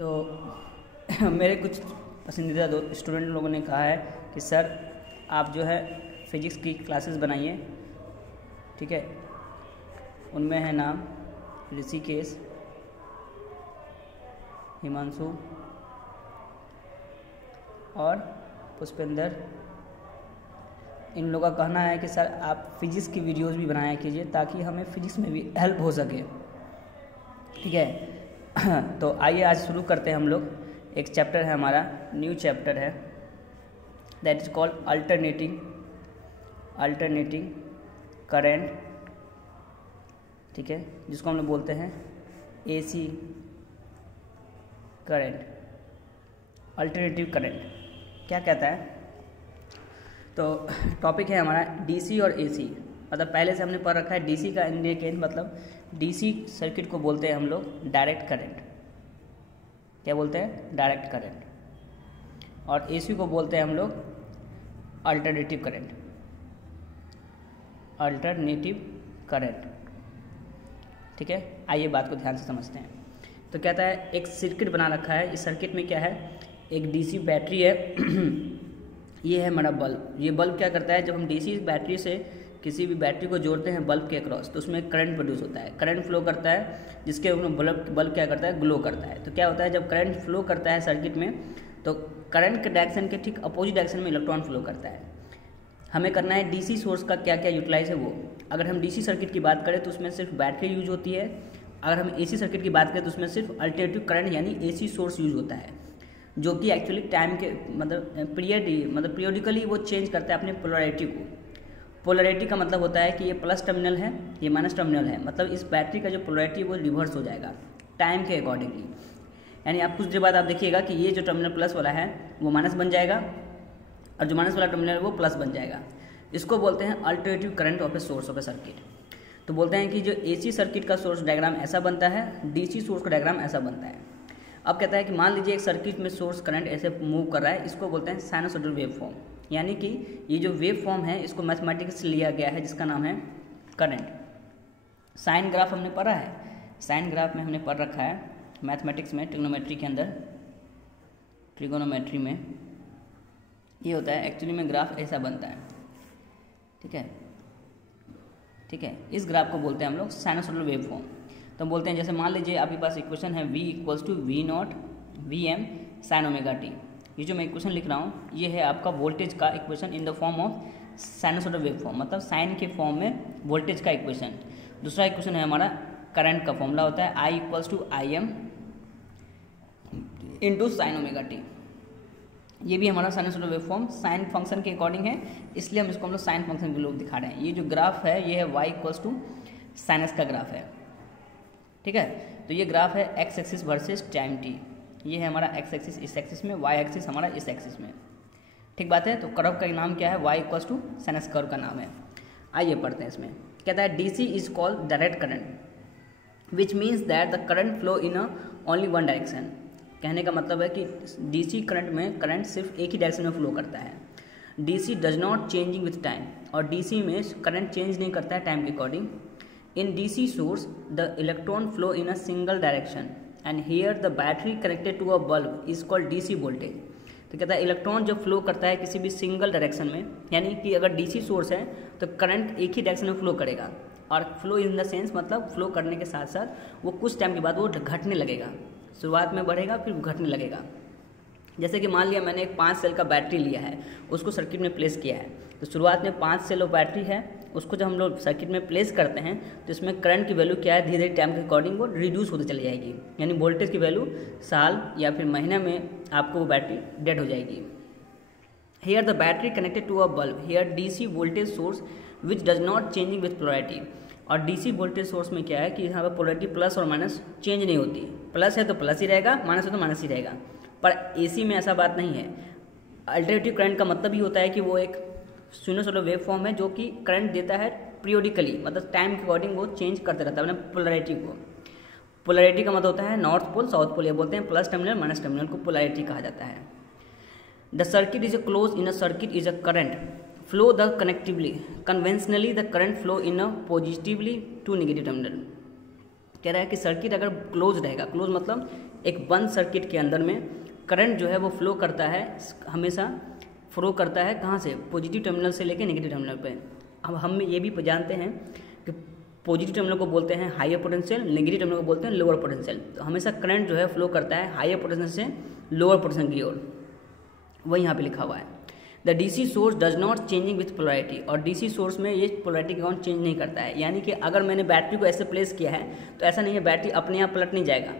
तो मेरे कुछ पसंदीदा स्टूडेंट लोगों ने कहा है कि सर आप जो है फिजिक्स की क्लासेस बनाइए, ठीक है। उनमें है नाम ऋषिकेश, हिमांशु और पुष्पेंद्र। इन लोगों का कहना है कि सर आप फिजिक्स की वीडियोस भी बनाया कीजिए ताकि हमें फिजिक्स में भी हेल्प हो सके, ठीक है। तो आइए आज शुरू करते हैं हम लोग। एक चैप्टर है हमारा, न्यू चैप्टर है, that is called alternating current, ठीक है, जिसको हम लोग बोलते हैं एसी करंट। अल्टरनेटिव करंट क्या कहता है? तो टॉपिक है हमारा डीसी और एसी। मतलब पहले से हमने पढ़ रखा है डीसी का इंडिकेट मतलब डीसी सर्किट को बोलते हैं हम लोग डायरेक्ट करंट। क्या बोलते हैं? Direct current. और एसी को बोलते हैं हम लोग अल्टरनेटिव करंट। अल्टरनेटिव करंट, ठीक है। आइए बात को ध्यान से समझते हैं। तो कहता है एक सर्किट बना रखा है। इस सर्किट में क्या है? एक डीसी बैटरी है ये है हमारा बल्ब। ये बल्ब क्या करता है? जब हम डीसी बैटरी से किसी भी बैटरी को जोड़ते हैं बल्ब के अक्रॉस, तो उसमें करंट प्रोड्यूस होता है, करंट फ्लो करता है, जिसके बल्ब क्या करता है? ग्लो करता है। तो क्या होता है जब करंट फ्लो करता है सर्किट में, तो करंट के डायरेक्शन के ठीक अपोजिट डायरेक्शन में इलेक्ट्रॉन फ्लो करता है। हमें करना है डीसी सोर्स का क्या क्या यूटिलाइज है वो। अगर हम डीसी सर्किट की बात करें तो उसमें सिर्फ बैटरी यूज होती है। अगर हम एसी सर्किट की बात करें तो उसमें सिर्फ अल्टरनेटिव करंट यानी एसी सोर्स यूज होता है, जो कि एक्चुअली टाइम के मतलब पीरियडिकली वो चेंज करता है अपने पोलैरिटी को। पोलैरिटी का मतलब होता है कि ये प्लस टर्मिनल है, ये माइनस टर्मिनल है, मतलब इस बैटरी का जो पोलैरिटी वो रिवर्स हो जाएगा टाइम के अकॉर्डिंगली। यानी आप कुछ देर बाद आप देखिएगा कि ये जो टर्मिनल प्लस वाला है वो माइनस बन जाएगा और जो माइनस वाला टर्मिनल है वो प्लस बन जाएगा। इसको बोलते हैं alternative current of a source of A circuit. तो बोलते हैं कि जो एसी सर्किट का सोर्स डायग्राम ऐसा बनता है, डीसी सोर्स का डायग्राम ऐसा बनता है। अब कहता है कि मान लीजिए एक सर्किट में सोर्स करंट ऐसे मूव कर रहा है, इसको बोलते हैं साइनसॉइडल वेव फॉर्म। यानी कि ये जो वेव फॉर्म है इसको मैथमेटिक्स से लिया गया है जिसका नाम है करंट। साइन ग्राफ हमने पढ़ा है, साइन ग्राफ में हमने पढ़ रखा है मैथमेटिक्स में, ट्रिग्नोमेट्री के अंदर, ट्रिगोनोमेट्री में ये होता है। एक्चुअली में ग्राफ ऐसा बनता है, ठीक है, ठीक है। इस ग्राफ को बोलते हैं हम लोग साइनसॉइडल वेव फॉर्म। तो हम बोलते हैं जैसे मान लीजिए आपके पास इक्वेशन है V = V0 Vm sin omega T. ये जो मैं इक्वेशन लिख रहा हूँ ये है आपका वोल्टेज का equation in the form of sinusoidal wave form, मतलब साइन के फॉर्म में वोल्टेज का इक्वेशन। दूसरा इक्वेशन है हमारा करंट का फॉर्मूला होता है I = Im × sin omega T. ये भी हमारा sinusoidal wave form sign function के अकॉर्डिंग है, इसलिए हम इसको हम लोग साइन फंक्शन के लोग दिखा रहे हैं। ये जो ग्राफ है ये है Y = साइनस का ग्राफ है, ठीक है। तो ये ग्राफ है x axis versus time T. ये है हमारा एक्स एक्सिस इस एक्सिस में, वाई एक्सिस हमारा इस एक्सिस में, ठीक बात है। तो कर्व का नाम क्या है? Y = साइनस कर्व का नाम है। आइए पढ़ते हैं इसमें। कहता है DC is called direct current which means that the current flow in only one direction. कहने का मतलब है कि डीसी करंट में करंट सिर्फ एक ही डायरेक्शन में फ्लो करता है। DC does not changing with time, और डीसी में करंट चेंज नहीं करता है टाइम के according. In DC source, the electron flow in a single direction, and here the battery connected to a bulb is called DC voltage. तो कहता है electron जब फ्लो करता है किसी भी सिंगल डायरेक्शन में, यानी कि अगर डीसी सोर्स है तो करंट एक ही डायरेक्शन में फ्लो करेगा, और फ्लो इन द सेंस मतलब फ्लो करने के साथ साथ वो कुछ टाइम के बाद वो घटने लगेगा। शुरुआत में बढ़ेगा फिर घटने लगेगा। जैसे कि मान लिया मैंने एक 5 सेल का बैटरी लिया है, उसको सर्किट में प्लेस किया है। तो शुरुआत में 5 सेल ऑफ बैटरी है, उसको जब हम लोग सर्किट में प्लेस करते हैं तो इसमें करंट की वैल्यू क्या है? धीरे धीरे टाइम के अकॉर्डिंग वो रिड्यूस होती चली जाएगी। यानी वोल्टेज की वैल्यू साल या फिर महीने में आपको वो बैटरी डेड हो जाएगी। Here the battery connected to a bulb, here DC voltage source which does not changing with polarity. और डीसी वोल्टेज सोर्स में क्या है कि यहाँ पर पोलैरिटी प्लस और माइनस चेंज नहीं होती। प्लस है तो प्लस ही रहेगा, माइनस है तो माइनस ही रहेगा। पर एसी में ऐसा बात नहीं है। अल्टरनेटिव करंट का मतलब ही होता है कि वो एक साइनसॉइडल वेव फॉर्म है जो कि करंट देता है पीरियडिकली, मतलब टाइम के अकॉर्डिंग वो चेंज करते रहता है अपने पोलैरिटी को। पोलैरिटी का मतलब होता है नॉर्थ पोल साउथ पोल, ये बोलते हैं प्लस टर्मिनल माइनस टर्मिनल को पोलैरिटी कहा जाता है। The circuit is a close in a circuit is a current flow the connectively conventionally the current flow in a positively to negative terminal. कह रहा है कि सर्किट अगर क्लोज रहेगा, क्लोज मतलब एक बंद सर्किट के अंदर में करंट जो है वो फ्लो करता है, हमेशा फ्लो करता है कहाँ से, पॉजिटिव टर्मिनल से लेकर नेगेटिव टर्मिनल पे। अब हम ये भी जानते हैं कि पॉजिटिव टर्मिनल को बोलते हैं हायर पोटेंशियल, नेगेटिव टर्मिनल को बोलते हैं लोअर पोटेंशियल। तो हमेशा करंट जो है फ्लो करता है हायर पोटेंशियल से लोअर पोटेंशियल की ओर, वही यहाँ पे लिखा हुआ है। The DC source does not changing with polarity, और डीसी सोर्स में ये पोलैरिटी का काउंट चेंज नहीं करता है। यानी कि अगर मैंने बैटरी को ऐसे प्लेस किया है तो ऐसा नहीं है बैटरी अपने आप पलट नहीं जाएगा,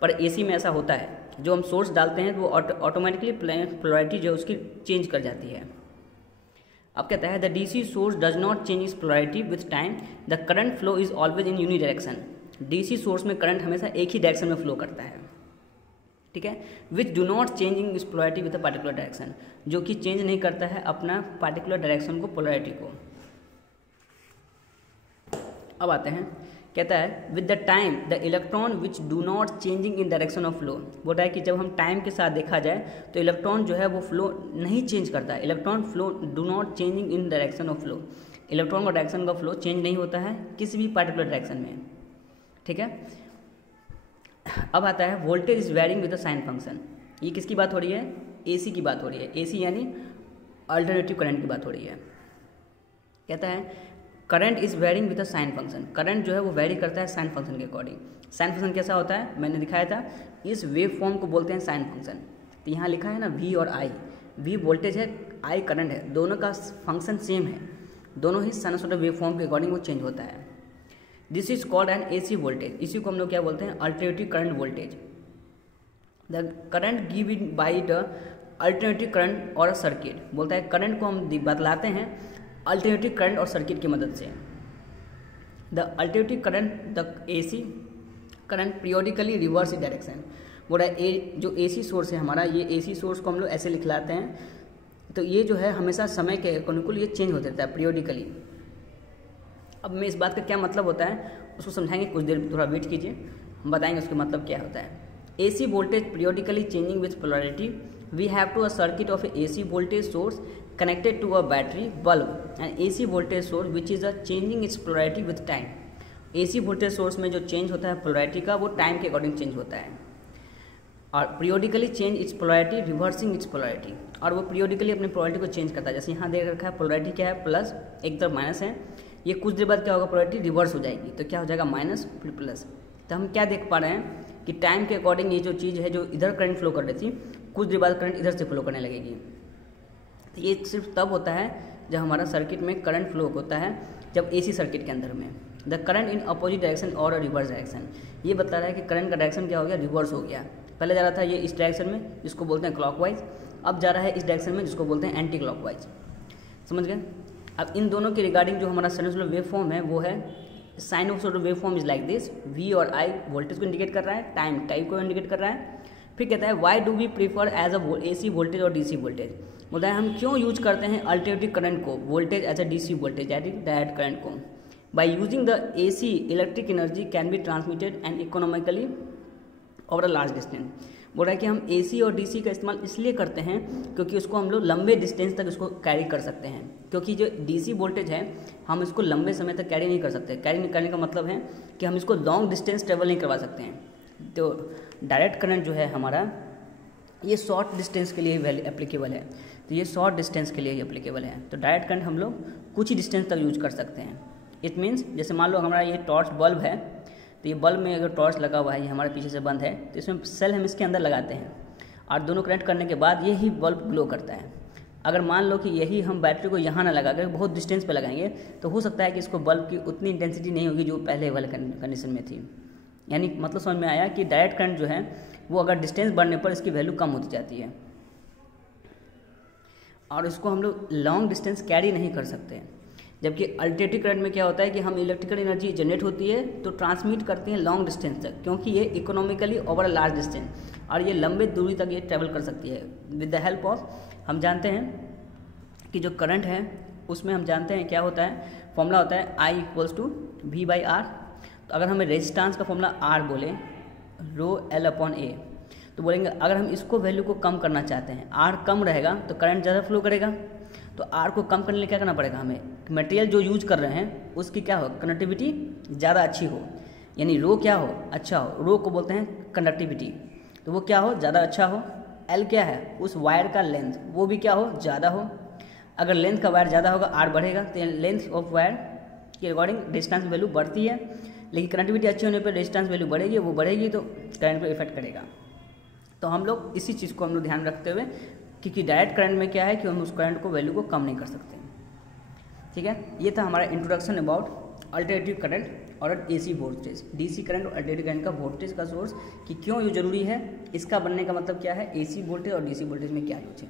पर एसी में ऐसा होता है, जो हम सोर्स डालते हैं तो वो ऑटोमेटिकली पोलैरिटी जो है उसकी चेंज कर जाती है। अब कहता है the DC source does not change its polarity with time, the current flow is always in unidirection. DC source में करंट हमेशा एक ही डायरेक्शन में फ्लो करता है, ठीक है। विच डू नॉट चेंजिंग इस polarity with a particular direction, जो कि चेंज नहीं करता है अपना पार्टिकुलर डायरेक्शन को, पोलैरिटी को। अब आते हैं, कहता है with the time the electron which do not changing in direction of flow. बोलता है कि जब हम टाइम के साथ देखा जाए तो इलेक्ट्रॉन जो है वो फ्लो नहीं चेंज करता है। Electron flow do not changing in direction of flow, electron का डायरेक्शन का फ्लो चेंज नहीं होता है किसी भी पार्टिकुलर डायरेक्शन में, ठीक है। अब आता है voltage is varying with the sine function. ये किसकी बात हो रही है, एसी की बात हो रही है। एसी यानी अल्टरनेटिव करंट की बात हो रही है। कहता है current is varying with the sine function, current जो है वो वेरी करता है साइन फंक्शन के अकॉर्डिंग। साइन फंक्शन कैसा होता है, मैंने दिखाया था, इस वेव फॉर्म को बोलते हैं साइन फंक्शन। तो यहाँ लिखा है ना वी और आई, वी वोल्टेज है, आई करंट है, दोनों का फंक्शन सेम है, दोनों ही साइनसॉइडल वेव फॉर्म के अकॉर्डिंग वो चेंज होता है। This is called an AC voltage, इसी को हम लोग क्या बोलते हैं, alternative current voltage. The current give in by the alternative current और सर्किट। बोलता है करंट को हम बतलाते हैं अल्टरनेटिव करंट और सर्किट की मदद से। The alternative current the AC current periodically reverse in direction. बोल रहा है जो एसी सोर्स है हमारा, ये एसी सोर्स को हम लोग ऐसे लिखलाते हैं, तो ये जो है हमेशा समय के अनुकूल ये चेंज होता रहता है पीरियोडिकली। अब मैं इस बात का क्या मतलब होता है उसको समझाएंगे, कुछ देर थोड़ा वेट कीजिए, हम बताएंगे उसका मतलब क्या होता है। AC voltage periodically changing with polarity, we have to a circuit of a AC voltage source connected to a battery bulb and AC voltage source which is a changing its polarity with time। AC voltage source में जो change होता है polarity का वो time के according change होता है, और periodically change it's polarity reversing it's polarity, और वो पीरियोडिकली अपनी पोलैरिटी को चेंज करता है। जैसे यहाँ देख रखा है पोलैरिटी क्या है, प्लस, एक तरफ माइनस है, ये कुछ देर बाद क्या होगा पोलैरिटी रिवर्स हो जाएगी, तो क्या हो जाएगा माइनस फिर प्लस। तो हम क्या देख पा रहे हैं कि टाइम के अकॉर्डिंग ये जो चीज़ है जो इधर करंट फ्लो कर रही थी, कुछ देर बाद करंट इधर से फ्लो करने लगेगी। तो ये सिर्फ तब होता है जब हमारा सर्किट में करंट फ्लो होता है, जब एसी सर्किट के अंदर में। The current in opposite direction और रिवर्स डायरेक्शन, ये बता रहा है कि करंट का डायरेक्शन क्या हो गया, रिवर्स हो गया। पहले जा रहा था ये इस डायरेक्शन में जिसको बोलते हैं क्लॉकवाइज, अब जा रहा है इस डायरेक्शन में जिसको बोलते हैं एंटी क्लॉकवाइज। समझ गए। अब इन दोनों के रिगार्डिंग जो हमारा साइनसॉइडल वेव फॉर्म है वो है sinusoidal wave form is like this. V और आई वोल्टेज को इंडिकेट कर रहा है, टाइम टाइप को इंडिकेट कर रहा है। फिर कहता है why do we prefer as a AC voltage और डीसी वोल्टेज। बोलता है हम क्यों यूज करते हैं अल्टरनेटिव करंट को voltage as a DC voltage that is direct current को। By using the AC electric energy can be transmitted and economically over a large distance. बोल रहा है कि हम एसी और डीसी का इस्तेमाल इसलिए करते हैं क्योंकि उसको हम लोग लंबे डिस्टेंस तक उसको कैरी कर सकते हैं, क्योंकि जो डीसी वोल्टेज है हम इसको लंबे समय तक कैरी नहीं कर सकते। कैरी नहीं करने का मतलब है कि हम इसको लॉन्ग डिस्टेंस ट्रेवल नहीं करवा सकते हैं। तो डायरेक्ट करंट जो है हमारा ये शॉर्ट डिस्टेंस के लिए एप्लीकेबल है, तो ये शॉर्ट डिस्टेंस के लिए ही एप्लीकेबल है। तो डायरेक्ट करंट हम लोग कुछ ही डिस्टेंस तक यूज कर सकते हैं। इट मीन्स जैसे मान लो हमारा ये टॉर्च बल्ब है, तो ये बल्ब में अगर टॉर्च लगा हुआ है, ये हमारे पीछे से बंद है, तो इसमें सेल हम इसके अंदर लगाते हैं और दोनों कनेक्ट करने के बाद यही बल्ब ग्लो करता है। अगर मान लो कि यही हम बैटरी को यहाँ ना लगा कर बहुत डिस्टेंस पे लगाएंगे तो हो सकता है कि इसको बल्ब की उतनी इंटेंसिटी नहीं होगी जो पहले वाले कंडीशन में थी। यानी मतलब समझ में आया कि डायरेक्ट करंट जो है वो अगर डिस्टेंस बढ़ने पर इसकी वैल्यू कम होती जाती है, और इसको हम लोग लॉन्ग डिस्टेंस कैरी नहीं कर सकते। जबकि अल्टरनेटिव करंट में क्या होता है कि हम इलेक्ट्रिकल एनर्जी जनरेट होती है तो ट्रांसमिट करते हैं लॉन्ग डिस्टेंस तक, क्योंकि ये economically over a large distance, और ये लंबे दूरी तक ये ट्रैवल कर सकती है विद द हेल्प ऑफ। हम जानते हैं कि जो करंट है उसमें हम जानते हैं क्या होता है, फॉर्मूला होता है I = V/R। तो अगर हमें रेजिस्टेंस का फॉर्मूला R बोले ρL/A, तो बोलेंगे अगर हम इसको वैल्यू को कम करना चाहते हैं, R कम रहेगा तो करंट ज़्यादा फ्लो करेगा, तो R को कम करने के लिए क्या करना पड़ेगा हमें, मटेरियल जो यूज कर रहे हैं उसकी क्या हो, कंडक्टिविटी ज़्यादा अच्छी हो, यानी रो क्या हो, अच्छा हो। रो को बोलते हैं कंडक्टिविटी, तो वो क्या हो, ज़्यादा अच्छा हो। एल क्या है, उस वायर का लेंथ, वो भी क्या हो, ज़्यादा हो। अगर लेंथ का वायर ज़्यादा होगा आर बढ़ेगा, तो लेंथ ऑफ वायर के अकॉर्डिंग डिस्टेंस वैल्यू बढ़ती है, लेकिन कनेक्टिविटी अच्छी होने पर डिस्टेंस वैल्यू बढ़ेगी, वो बढ़ेगी तो करंट पे इफेक्ट करेगा। तो हम लोग इसी चीज़ को हम लोग ध्यान रखते हुए, क्योंकि डायरेक्ट करंट में क्या है कि हम उस करंट को वैल्यू को कम नहीं कर सकते। ठीक है, ये था हमारा इंट्रोडक्शन अबाउट अल्टरनेटिव करंट और एसी वोल्टेज, डीसी करंट और अल्टरनेटिव करंट का वोल्टेज का सोर्स कि क्यों ये जरूरी है, इसका बनने का मतलब क्या है, एसी वोल्टेज और डीसी वोल्टेज में क्या यूज है।